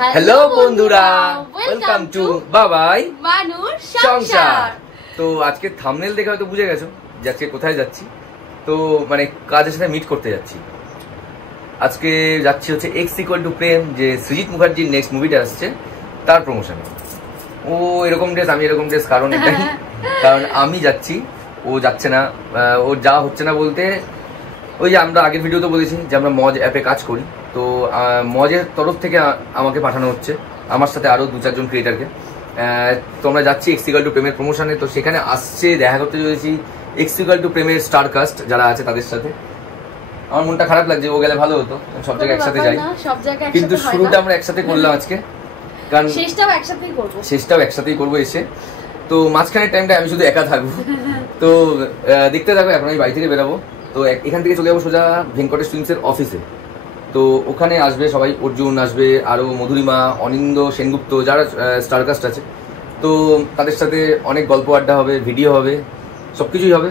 Hello বন্ধুরা, welcome to বাবাই মানুষ সংসার। তো আজকে থাম্বনেল দেখে হয়তো বুঝে গেছো যে আজকে কোথায় যাচ্ছি। তো মানে কাজের সাথে মিট করতে যাচ্ছি। আজকে যাচ্ছি হচ্ছে এক্স ইকুয়াল টু প্রেম, যে সৃজিত মুখার্জির নেক্সট মুভিটা আসছে তার প্রমোশনে। ও এরকম ড্রেস, আমি এরকম ড্রেস, কারণ এটাই, কারণ আমি যাচ্ছি, ও যাচ্ছে না। ও যা হচ্ছে না বলতে, ওই যে আমরা আগের ভিডিওতে বলেছি যে আমরা মজ অ্যাপে কাজ করি, তো মজের তরফ থেকে আমাকে পাঠানো হচ্ছে আমার সাথে আরও 2-4 জন ক্রিয়েটারকে। তো আমরা যাচ্ছি এক্স ইকুয়াল টু প্রেমের প্রমোশনে। তো সেখানে আসছে, দেখা করতে চলেছি এক্স ইকুয়াল টু প্রেমের স্টার কাস্ট যারা আছে তাদের সাথে। আমার মনটা খারাপ লাগছে, ও গেলে ভালো হতো, সব জায়গায় একসাথে যাই, কিন্তু শুরুটা আমরা একসাথে করলাম আজকে, কারণ শেষটাও একসাথেই করবো এসে। তো মাঝখানের টাইমটা আমি শুধু একা থাকবো। তো দেখতে থাকবো। এখন আমি বাড়ি থেকে বেরাবো, তো এখান থেকে চলে যাবো সোজা ভেঙ্কটেশ ফিল্মসের অফিসে। তো ওখানে আসবে সবাই, অর্জুন আসবে, আরও মধুরিমা, অনিন্দ সেনগুপ্ত, যারা স্টারকাস্ট আছে। তো তাদের সাথে অনেক গল্প আড্ডা হবে, ভিডিও হবে, সব কিছুই হবে।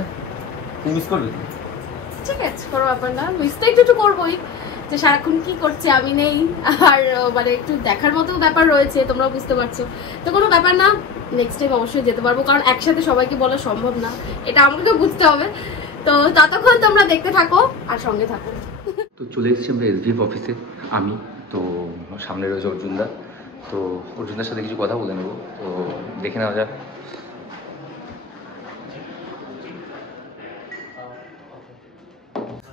তুমি মিস করবে? ঠিক আছে, কোনো ব্যাপার না, মিস তো একটু করবোই, যে সারাক্ষণ কি করছে আমি নেই, আর মানে একটু দেখার মতো ব্যাপার রয়েছে, তোমরা বুঝতে পারছো। তো কোনো ব্যাপার না, নেক্সট টাইম অবশ্যই যেতে পারবো, কারণ একসাথে সবাইকে বলা সম্ভব না, এটা আমাকে বুঝতে হবে। তো ততক্ষণ তোমরা দেখতে থাকো আর সঙ্গে থাকো। তো চলে এসেছি আমরা এসডিএফ অফিসে। আমি তো সামনে রয়েছে অর্জুনদা, তো অর্জুনদার সাথে কিছু কথা বলে নেবো, তো দেখে নেওয়া যাক।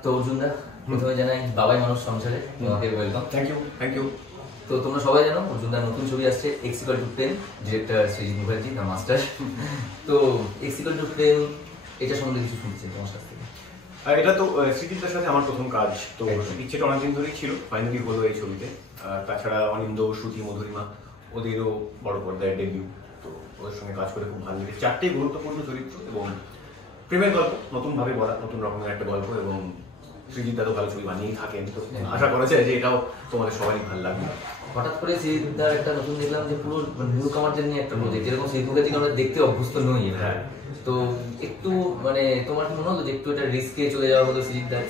তো অর্জুনদা, প্রথমে জানাই বাবাই মানুষ সংসারে তোমাকে ওয়েলকাম। Thank you. তো তোমরা সবাই জানো অর্জুনদার নতুন ছবি আসছে x equal to Prem, director Srijit Mukherjee, the master. তো এক্স ইকুয়াল টু প্রেম, এটা সম্বন্ধে কিছু শুনছি তোমার কাছ থেকে। এটা তো সৃজিতের সাথে আমার প্রথম কাজ, তো ইচ্ছেটা অনেকদিন ধরেই ছিল, ফাইনালি হলো এই ছবিতে। তাছাড়া অনিন্দ, শ্রুতি, মধুরিমা, ওদেরও বড় পর্দায় ডেবিউ, তো ওদের সঙ্গে কাজ করে খুব ভালো লেগেছে। 4টেই গুরুত্বপূর্ণ চরিত্র এবং প্রেমের গল্প, নতুনভাবে বলা, নতুন রকমের একটা গল্প, এবং সৃজিত তো ভালো ছবি বানিয়েই থাকেন, তো আশা করা যায় যে এটাও তোমাদের সবারই ভালো লাগবে। হঠাৎ করে সৃজিতদার একটা নতুন দেখলাম যে পুরো নিউ কামারদের নিয়ে একটা প্রজেক্ট, যেরকম সৃজিত মুখার্জিকে আমরা দেখতে অভ্যস্ত নই। হ্যাঁ, তো একটু মানে তোমার কি মনে হলো যে একটু একটা রিস্কে চলে যাওয়া হলো?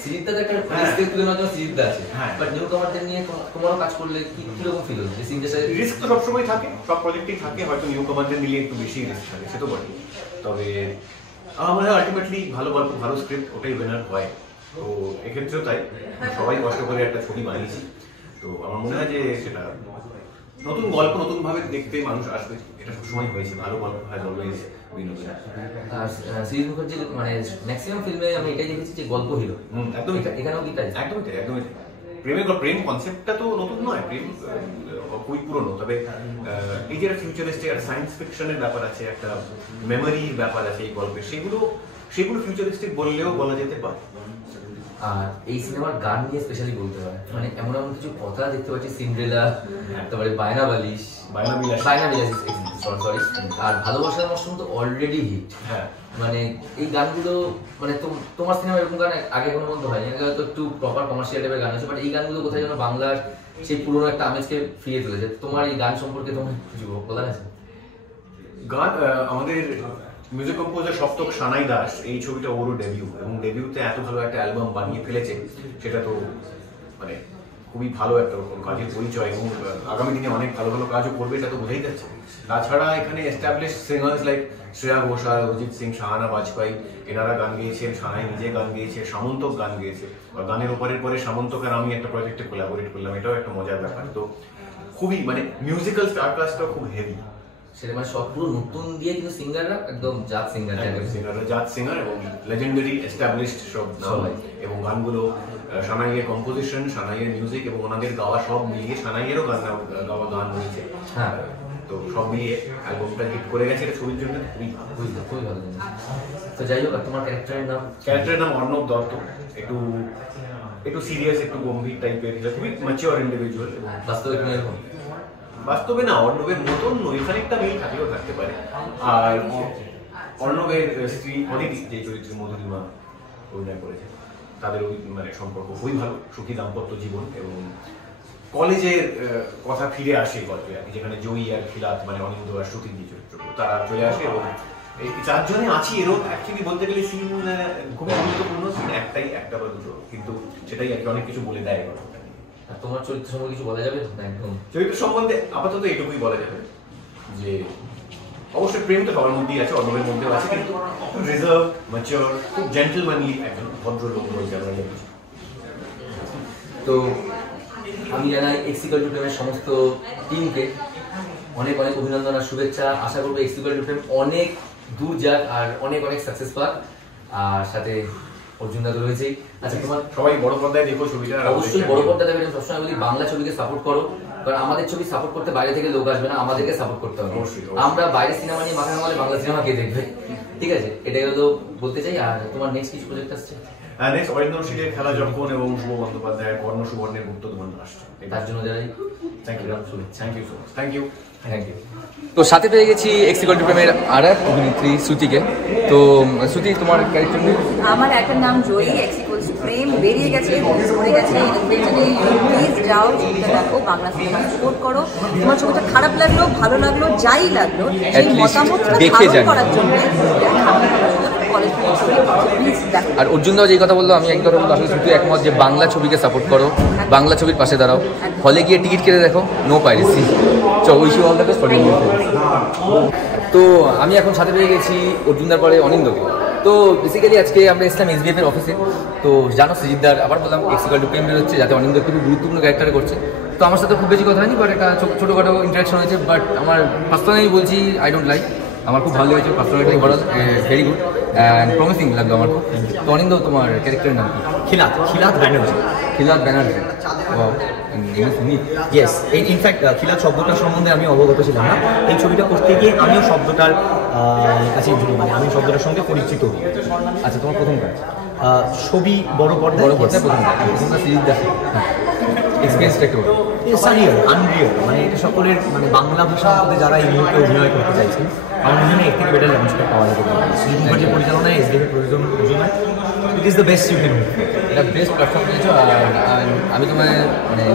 সৃজিতদার একটা রিস্কে তুলে নেওয়ার জন্য সৃজিতদা আছে, বাট নিউ কামারদের নিয়ে তোমারও কাজ করলে কিরকম ফিল হলো? রিস্ক তো সবসময় থাকে, সব প্রজেক্টেই থাকে, হয়তো নিউ কামারদের নিলে একটু বেশি রিস্ক থাকে, সে তো বটেই। তবে আমার মনে হয় আলটিমেটলি ভালো গল্প, ভালো স্ক্রিপ্ট, ওটাই উইনার হয়। তো এক্ষেত্রেও তাই, সবাই কষ্ট করে একটা ছবি বানিয়েছি, তো আমার মনে হয় যে সেটা নতুন গল্প, নতুন ভাবে দেখতে মানুষ আসবে, এটা সবসময় হয়েছে। ভালো গল্প হ্যাজ অলওয়েজ উইন। আর সৃজিত মুখার্জির মানে ম্যাক্সিমাম ফিল্মে আমি এটাই দেখেছি যে গল্প হিরো, একদমই এখানেও কি তাই? একদমই তাই, একদমই তাই। প্রেম কনসেপ্টটা তো নতুন নয়, প্রেম খুবই পুরনো, তবে এই যে ফিউচারিস্টিক আর সায়েন্স ফিকশনের ব্যাপার আছে, একটা মেমোরির ব্যাপার আছে এই গল্পে, সেগুলো ফিউচারিস্টিক বললেও বলা যেতে পারে। আর এই সিনেমার গান নিয়ে স্পেশালি বলতে হয়, মানে এমন এমন কিছু কথা দেখতে পাচ্ছি, সিন্ড্রেলা, তারপরে বায়না বিলাস, সরি, আর ভালোবাসার মৌসুম তো অলরেডি হিট। হ্যাঁ, মানে এই গানগুলো, মানে তোমার সিনেমা এরকম গান আগে কোনো বন্ধ হয়নি, হয়তো একটু প্রপার কমার্শিয়াল টাইপের গান আছে, বাট এই গানগুলো কোথায় যেন বাংলার সেই পুরোনো একটা আমেজকে ফিরিয়ে তুলেছে। তোমার এই গান সম্পর্কে তোমার কিছু বলার আছে? গান, আমাদের মিউজিক কম্পোজার সপ্তক সানাই দাস, এই ছবিটা ওরও ডেবিউ, এবং ডেবিউতে এত ভালো একটা অ্যালবাম বানিয়ে ফেলেছে, সেটা তো মানে খুবই ভালো একটা কাজের পরিচয়, এবং আগামী দিনে অনেক ভালো ভালো কাজও করবে, এটা তো বোঝাই যাচ্ছে। তাছাড়া এখানে establish singers like Shreya Ghoshal, Arijit Singh, Shahana Bajpai, এনারা গান গেয়েছেন, সানাই নিজে গান গেয়েছে, সামন্তক গান গেয়েছে। গানের ওপরের পরে সামন্তক আর আমি একটা প্রজেক্টে কোলাবোরেট করলাম, এটাও একটা মজার ব্যাপার। তো খুবই মানে মিউজিক্যাল স্টারকাস্টটাও খুব হেভি, সেটা মানে সব পুরো নতুন দিয়ে, কিন্তু সিঙ্গাররা একদম জাত সিঙ্গার এবং লেজেন্ডারি এস্টাবলিশড সব নাম, এবং গানগুলো সানাইয়ের কম্পোজিশন, সানাইয়ের মিউজিক এবং ওনাদের গাওয়া সব মিলিয়ে, সানাইয়েরও গাওয়া গান রয়েছে। হ্যাঁ, তো সব মিলিয়ে অ্যালবামটা হিট করে গেছে, এটা ছবির জন্য খুবই ভালো। তো যাই হোক, তোমার ক্যারেক্টারের নাম অর্ণব দত্ত, একটু সিরিয়াস, একটু গম্ভীর টাইপের, খুবই ম্যাচিওর ইন্ডিভিজুয়াল। বাস্তবে না, অর্ণবের মতন নয়, খানিকটা মিল থাকলেও থাকতে পারে। আর অর্ণবের স্ত্রী অদিতি, যে চরিত্রে মধুরিমা অভিনয় করেছে, তাদের ওই মানে সম্পর্ক খুবই ভালো, সুখী দাম্পত্য জীবন, এবং কলেজের কথা ফিরে আসে গল্পে, যেখানে জয়ী আর খিলাত, মানে অনিন্দ আর শ্রুতির যে চরিত্র, তারা চলে আসে, এবং এই 4 জনে আছি। এরও অ্যাকচুয়ালি বলতে গেলে সিন খুবই গুরুত্বপূর্ণ, সিন একটা বা দুটো, কিন্তু সেটাই আর কি অনেক কিছু বলে দেয় গল্পটা। তোমার চরিত্র সম্বন্ধে কিছু বলা যাবে না? একদম চরিত্র সম্বন্ধে আপাতত এটুকুই বলা যাবে যে অবশ্যই প্রেম তো সবার মধ্যেই আছে, অর্ণবের মধ্যেও আছে, কিন্তু খুব রিজার্ভ, ম্যাচিওর, খুব জেন্টলম্যানলি একজন ভদ্রলোক বলতে আমরা জানি। তো আমি জানাই এক্সিকাল টু প্রেমের সমস্ত টিমকে অনেক অনেক অভিনন্দন আর শুভেচ্ছা। আশা করবো এক্সিকাল টু প্রেম অনেক দূর যাক আর অনেক অনেক সাকসেস পাক। আর সাথে অর্জুন দা তো রয়েছেই। আচ্ছা, তোমার সবাই বড় পর্দায় দেখো ছবিটা, অবশ্যই বড় পর্দায় দেখবে। সবসময় বলি বাংলা ছবিকে সাপোর্ট করো, কারণ আমাদের ছবি সাপোর্ট করতে বাইরে থেকে লোক আসবে না, আমাদেরকে সাপোর্ট করতে হবে। আমরা বাইরে সিনেমা নিয়ে মাথা ঘামালে বাংলা সিনেমা কে দেখবে? ঠিক আছে, এটাই হলো বলতে চাই। আর তোমার নেক্সট কিছু প্রজেক্ট আসছে? নেক্সট অরিন্দম শীলের খেলা যখন এবং শুভ বন্দ্যোপাধ্যায়ের কর্ণ সুবর্ণের গুপ্তধন আসছে, তার জন্য যাই thank you so much. Thank you. তো সাথে পেয়ে গেছি এক্সিকাল টু প্রেমের আর এক অভিনেত্রী শ্রুতিকে। তো শ্রুতি, তোমার ক্যারেক্টার নেই? আমার একটা নাম জয়ী, এক্সিকাল টু প্রেম বেরিয়ে গেছে, রিলিজ করে গেছে। প্লিজ যাও, ছবিটা দেখো, বাংলা সিনেমা সাপোর্ট করো। তোমার ছবিটা খারাপ লাগলো, ভালো লাগলো, যাই লাগলো, সেই মতামতটা ধারণ করার জন্য আর অর্জুন দাও যেই কথা বললো, আমি এক কথা বলবো, আসলে শ্রুতি একমত যে বাংলা ছবিকে সাপোর্ট করো, বাংলা ছবির পাশে দাঁড়াও, হলে গিয়ে টিকিট কেটে দেখো, নো পাইরেসি। তো আমি এখন সাথে পেয়ে গেছি অর্জুনদার পরে অনিন্দকে। তো বেসিক্যালি আজকে আমরা এসলাম SBF এর অফিসে। তো জানো সৃজিতদার আবার বললাম এক্সিকাল টু প্রেম বেরোচ্ছে, যাতে অনিন্দ খুবই গুরুত্বপূর্ণ ক্যারেক্টার করছে। তো আমার সাথে খুব বেশি কথা হয়নি, বাট একটা ছোটোখাটো ইন্টারাকশন হয়েছে। বাট আমার পার্সোনালি বলছি, আই ডোন্ট লাইক, আমার খুব ভালো লেগেছে, personality very good and promising লাগলো আমার খুব। তো অনিন্দ, তোমার ক্যারেক্টারের নাম কি? খিলাত ব্যানার্জি। খিলাত ব্যানার্জি, ইয়েস। ইনফ্যাক্ট খিলাত শব্দটার সম্বন্ধে আমি অবগত ছিলাম না। এই ছবিটা করতে গিয়ে আমিও শব্দটার কাছে মানে আমি শব্দটার সঙ্গে পরিচিত হই। আচ্ছা, তোমার প্রথম কাজ ছবি বড় পর্দায় প্রথম কাজ সিরিজ দেখা এক্সপিরিয়েন্সটা একটু সারিয়ার আনরিয়াল, মানে এটা সকলের মানে বাংলা ভাষার মধ্যে যারা এই মুহূর্তে অভিনয় করতে চাইছেন, আমার মনে হয় এর থেকে বেটার লঞ্চটা পাওয়া যাবে। শ্রীজিৎ মুখার্জির পরিচালনায় SBF প্রযোজনায় it is the best you can do. এটা বেস্ট প্ল্যাটফর্ম দিয়েছো। আর আমি তোমার মানে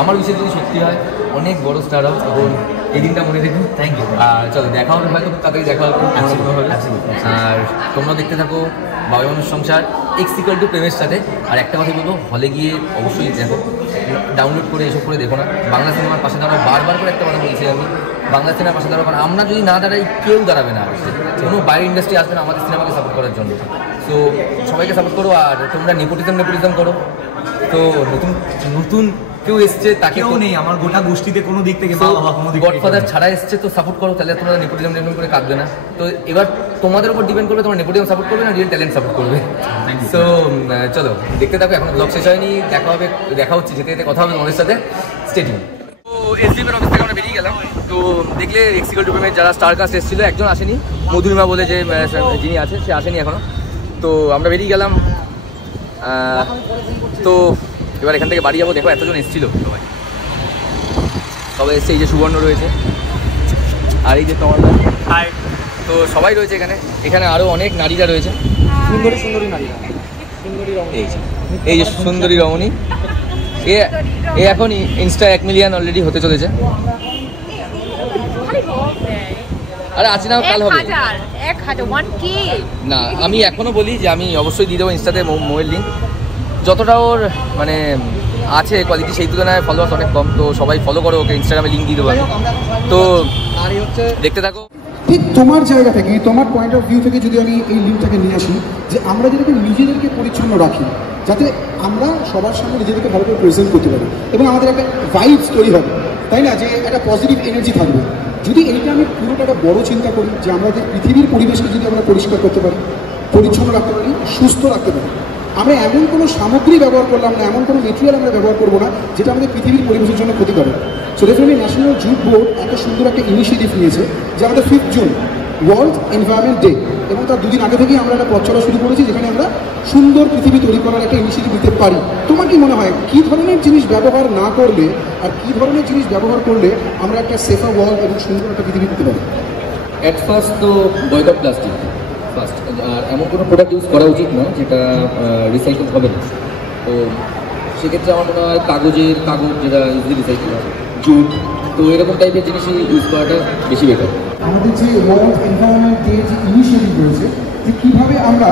আমার বিষয় যদি সত্যি হয় অনেক বড় স্টার হাউস, তখন এই দিনটা মনে রেখো। Thank you. আর চলো, দেখা হবে হয়তো তাড়াতাড়ি দেখা হবে। আর তোমরা দেখতে থাকো বাবা মানুষ সংসার এক্সিকাল টু প্রেমের সাথে। আর একটা কথা বলবো, হলে গিয়ে অবশ্যই দেখো, ডাউনলোড করে এসব করে দেখো না। বাংলা সিনেমার পাশে দাঁড়াও, বারবার করে একটা কথা বলছি আমি, বাংলা সিনেমার পাশে দাঁড়াও। কারণ আমরা যদি না দাঁড়াই, কেউ দাঁড়াবে না, কোনো বাইরের ইন্ডাস্ট্রি আসবে না আমাদের সিনেমাকে সাপোর্ট করার জন্য। তো সবাইকে সাপোর্ট করো। আর তোমরা নেপোটিজম করো। তো নতুন নতুন কেউ এসছে, তাকেও নেই আমার গোটা গোষ্ঠীতে কোনো দিক থেকে, গডফাদার ছাড়া এসছে, তো সাপোর্ট করো। তাহলে তোমরা নেপোটিজম করে কাঁদবে না। তো এবার তোমাদের উপর ডিপেন্ড করবে, তোমরা নেপোটিজম সাপোর্ট করবে না রিয়েল ট্যালেন্ট সাপোর্ট করবে। সো চলো দেখতে থাকো, এখন ব্লগ শেষ হয়নি, দেখা হচ্ছে যেতে যেতে কথা হবে তোমাদের সাথে। Stay tune. তো SBF এর অফিস থেকে আমরা বেরিয়ে গেলাম। তো দেখলে এক্সিকাল টু প্রেমের যারা স্টার কাস্ট এসেছিল, একজন আসেনি, মধুরিমা বলে যে যিনি আছে, সে আসেনি এখনো। তো আমরা বেরিয়ে গেলাম। তো এবার এখান থেকে বাড়ি যাবো। দেখো এতজন এসেছিল, সবাই এসছে। এই যে সুবর্ণ রয়েছে, আর এই যে তোমার, তো সবাই রয়েছে এখানে। এখানে আরও অনেক নারীরা রয়েছে, সুন্দরী নারীরা। এই যে সুন্দরী রমণী, এ এখন ইনস্টা 1 মিলিয়ন অলরেডি হতে চলেছে। আরে আছে না, কাল হবে না। আমি এখনো বলি যে আমি অবশ্যই দিয়ে দেবো ইনস্টাতে মোয়ের লিঙ্ক। যতটা ওর মানে আছে কোয়ালিটি, সেই তুলনায় ফলোয়ার্স অনেক কম। তো সবাই ফলো করো ওকে, ইনস্টাগ্রামে লিঙ্ক দিয়ে দেবো। তো দেখতে থাকো। ঠিক তোমার জায়গা থেকে, তোমার পয়েন্ট অফ ভিউ থেকে যদি আমি এই লিঙ্কটাকে নিয়ে আসি, যে আমরা যাতে নিজেদেরকে পরিচ্ছন্ন রাখি, যাতে আমরা সবার সামনে নিজেদেরকে ভালো করে প্রেজেন্ট করতে পারি এবং আমাদের একটা ভাইবস তৈরি হবে, তাই না, যে একটা পজিটিভ এনার্জি থাকবে। যদি এইটা আমি পুরোটা একটা বড় চিন্তা করি, যে আমাদের পৃথিবীর পরিবেশকে যদি আমরা পরিষ্কার করতে পারি, পরিচ্ছন্ন রাখতে পারি, সুস্থ রাখতে পারি, আমরা এমন কোনো সামগ্রী ব্যবহার করলাম না, এমন কোনো মেটেরিয়াল আমরা ব্যবহার করবো না যেটা আমাদের পৃথিবীর পরিবেশের জন্য ক্ষতিকারক। So definitely national jute board একটা সুন্দর একটা ইনিশিয়েটিভ নিয়েছে, যে আমাদের 5 জুন ওয়ার্ল্ড এনভায়রনমেন্ট ডে, এবং তার 2 দিন আগে থেকেই আমরা একটা পথ চলা শুরু করেছি, যেখানে আমরা সুন্দর পৃথিবী তৈরি করার একটা ইনিশিয়েটিভ নিতে পারি। তোমার কি মনে হয়, কী ধরনের জিনিস ব্যবহার না করলে আর কী ধরনের জিনিস ব্যবহার করলে আমরা একটা সেফার ওয়ার্ল্ড এবং সুন্দর একটা পৃথিবী পেতে পারি? অ্যাট ফার্স্ট তো বয়কট প্লাস্টিক ফার্স্ট। আর এমন কোনো প্রোডাক্ট ইউজ করা উচিত না যেটা রিসাইকেল হবে না। তো সেক্ষেত্রে আমার মনে হয় কাগজ যেটা ইজিলি রিসাইকেল হবে, জুট, তো এরকম টাইপের জিনিসই ইউজ করাটা বেশি বেটার। আমাদের যে ওয়ার্ল্ড এনভায়রনমেন্ট ডে যে ইনিশিয়েটিভ রয়েছে, যে কীভাবে আমরা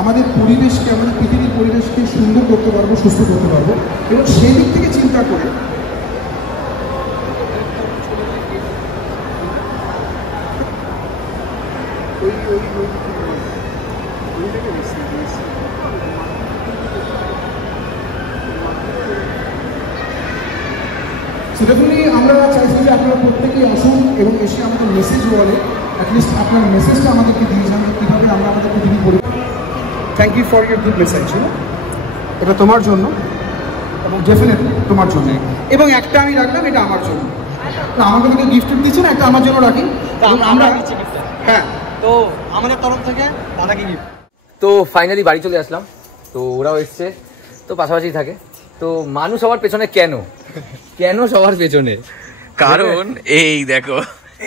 আমাদের পরিবেশকে, আমাদের পৃথিবীর পরিবেশকে সুন্দর করতে পারবো, সুস্থ করতে পারবো। এবং সেই দিক থেকে চিন্তা করে সেটাগুলি আমরা চাইছি যে আপনারা প্রত্যেকেই আসুন এবং এসে আমাদের মেসেজ বলে, অ্যাটলিস্ট আপনার মেসেজটা আমাদেরকে দিয়ে যান কীভাবে আমরা আমাদের পৃথিবী করি। Thank you for your good message. এটা তোমার জন্য এবং ডেফিনেটলি তোমার জন্য। এবং একটা আমি রাখলাম, এটা আমার জন্য। না, আমাকে তো গিফট দিচ্ছে না, একটা আমার জন্য রাখি। আমরা হ্যাঁ, তো আমাদের তরফ থেকে দাদাকে গিফট। তো ফাইনালি বাড়ি চলে আসলাম। তো ওরাও এসছে, তো পাশাপাশি থাকে। তো মানুষ সবার পেছনে কেন কেন সবার পেছনে? কারণ এই দেখো,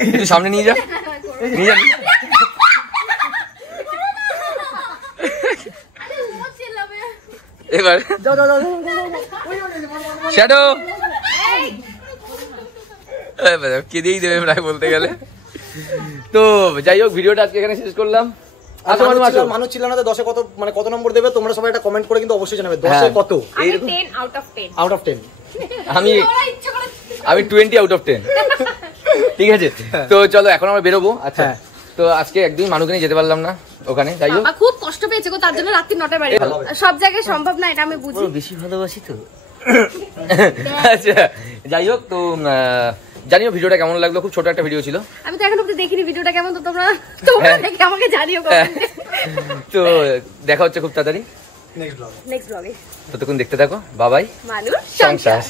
একটু সামনে নিয়ে যা, নিয়ে যা। এবার শ্যাডো কেঁদেই দেবে প্রায় বলতে গেলে। তো যাই হোক, ভিডিওটা আজকে এখানে শেষ করলাম। মানুষ ছিল না, 10-এ কত, মানে কত নম্বর দেবে তোমরা সবাই একটা কমেন্ট করে কিন্তু অবশ্যই জানাবে 10-এ কত। আমি 10 আউট অফ 10। আউট অফ 10 আমি 20 আউট অফ 10। ঠিক আছে, তো চলো এখন আমরা বেরোবো। আচ্ছা, তো আজকে একদিন মানুষকে নিয়ে যেতে পারলাম না ওখানে। যাই হোক, খুব কষ্ট পেয়েছে গো, তার জন্য রাত্রি 9টায় বাড়ি। সব জায়গায় সম্ভব না, এটা আমি বুঝি। বেশি ভালোবাসি তো। আচ্ছা, যাই হোক, তো জানিও ভিডিওটা কেমন লাগলো। খুব ছোট একটা ভিডিও ছিল। আমি তো এখন অব্দি দেখিনি ভিডিওটা কেমন, তো তোমরা দেখে আমাকে জানিও। তো দেখা হচ্ছে খুব তাড়াতাড়ি নেক্সট ব্লগে। ততক্ষণ দেখতে থাকো। বাবাই মানুষ সংসার।